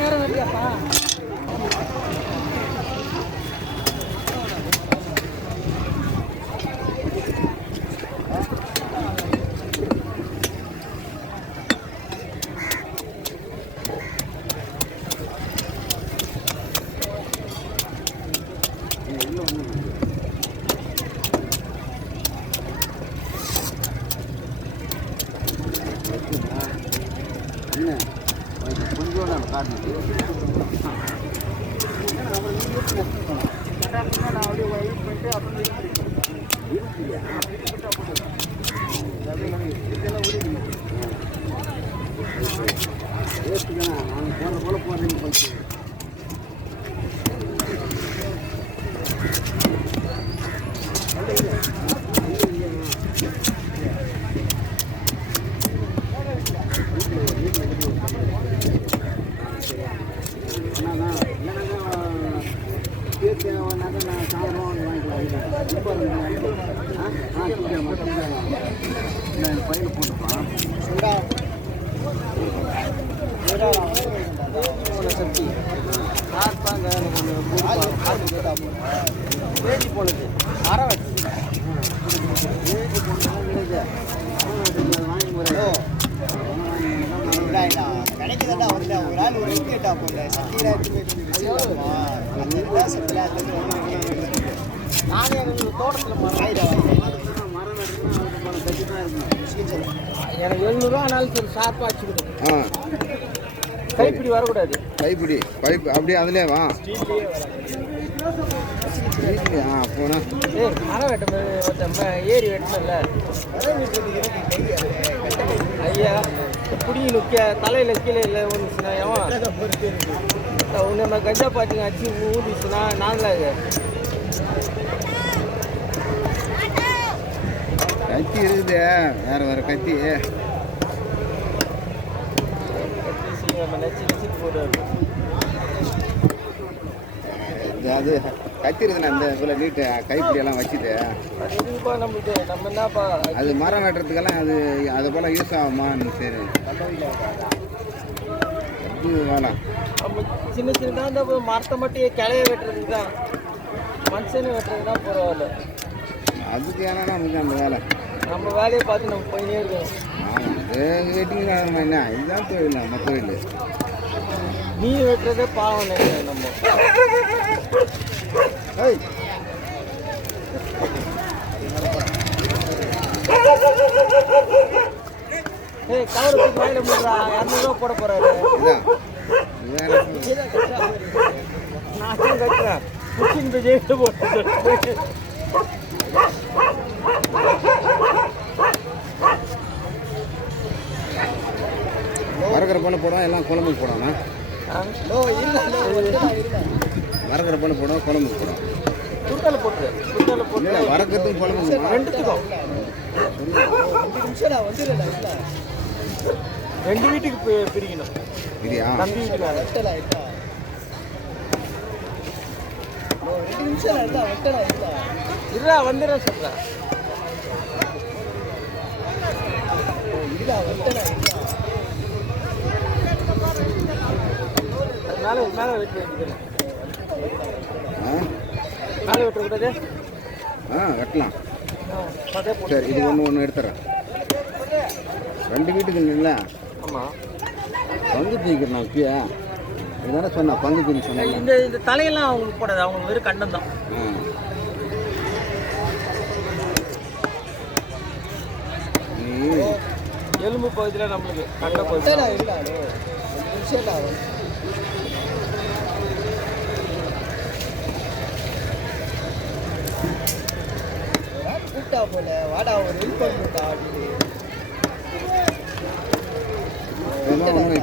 நேரம் வரலையாப்பா? கொஞ்சம் நான் காட்டு நான் அப்படியே வெயிட் பண்ணிட்டு அப்புறம் நான் போன போல போகிறேன் போச்சு. பையனை போட்டுப்பான் சக்தி பார்ப்பாங்க வேட்டி போனது மரம் வச்சு வேட்டி போனது வாங்கி முறையோ கிடைக்குதா வந்து ஒரு ஆள் ஒரு கேட்டா போல நானே தோட்டத்தில் மரம் எனக்கு 700 ஆனாலும் சரி ஷார்ப்பாக வச்சுக்கிட்டு கைப்பிடி வரக்கூடாது. கைப்பிடி பைப் அப்படியே அதுலேயே வா போனா மரம் வெட்ட ஏறி வெட்டல ஐயா குடியில தலையில் கீழே இல்லை ஒன்றுச்சுன்னா எவன் நம்ம கஞ்சா பாட்டிங்க அடிச்சு ஊதிச்சுன்னா நாங்களாக கத்தி இருக்குது வேற வேற கத்தி அது கத்தி இருக்குண்ணா இந்த இவ்வளோ நீட்டு கைப்பிடியெல்லாம் வச்சுட்டு அது மரம் வெட்டுறதுக்கெல்லாம் அது போல் யூஸ் ஆகுமான்னு சரி வேலை சின்ன சின்னதாக மரத்தை மட்டும் கிளைய வெட்டுறதுக்கு தான் மனுஷனு வெட்டுறது தான் பரவாயில்ல. அதுக்கு ஏன்னா நமக்கு அந்த வேலை நம்ம வேலையை பார்த்து நம்ம போயினே இருக்கோம். வெட்டிங்க என்ன இதுதான் தொழில் நம்ம தொழில். நீ வெட்டுறதே பாவம் நம்ம கவரத்துக்கு வாயில முடியா 200 ரூபா போட போறாரு. நான் கட்டுறேன் முக்கிய ஜெயிட்டு போட்டு வரக்கிற பண்ண போடுவோம் எல்லாம் குழம்புக்கு போடுவாங்க. வரக்கிற பண்ண போடுவோம் குழம்புக்கு போடுவோம். குட்டலை போட்டு வரக்கிறதுக்கும் குழம்புக்கு ரெண்டுத்துக்கும் 2 வீட்டுக்கு பிரிக்கணும். பிரியா தம்பி வீட்டுக்கு 2 நிமிஷம் இல்ல வந்துடுறேன் சொல்றேன். மேலே வெட்டு மேலே வெட்டக்கூடாது. வெட்டலாம் சரி. இது ஒன்று எடுத்துறேன். 2 வீட்டுக்கு இல்லை. ஆமாம் பங்கு தீக்கிறேன். ஓகே இதுதானே சொன்னேன் பங்கு தீனி சொன்னேன். இந்த தலையெல்லாம் அவங்களுக்கு போடாது. அவங்களுக்கு வெறும் கண்டம் தான். எலும்பு பகுதியில் நம்மளுக்கு கண்ட பகுதி கூட்டா போல வாடா ஒரு ஹெல்ப் பண்ணிட்டா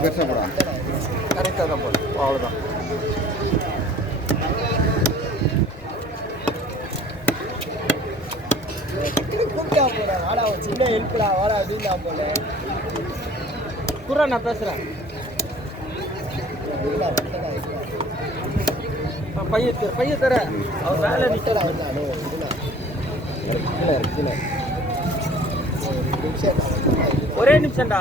பெருசாக போடா கரெக்டாக தான் போடும். அவ்வளோதான். கூப்பிட்டா போல வாடா ஒரு சின்ன ஹெல்ப்டா வாடா அப்படின்னா போல குரா நான் பேசுகிறேன். பையன் தர அவர் வேலை நிற்கலாம். ஒரே நிமிஷம்டா.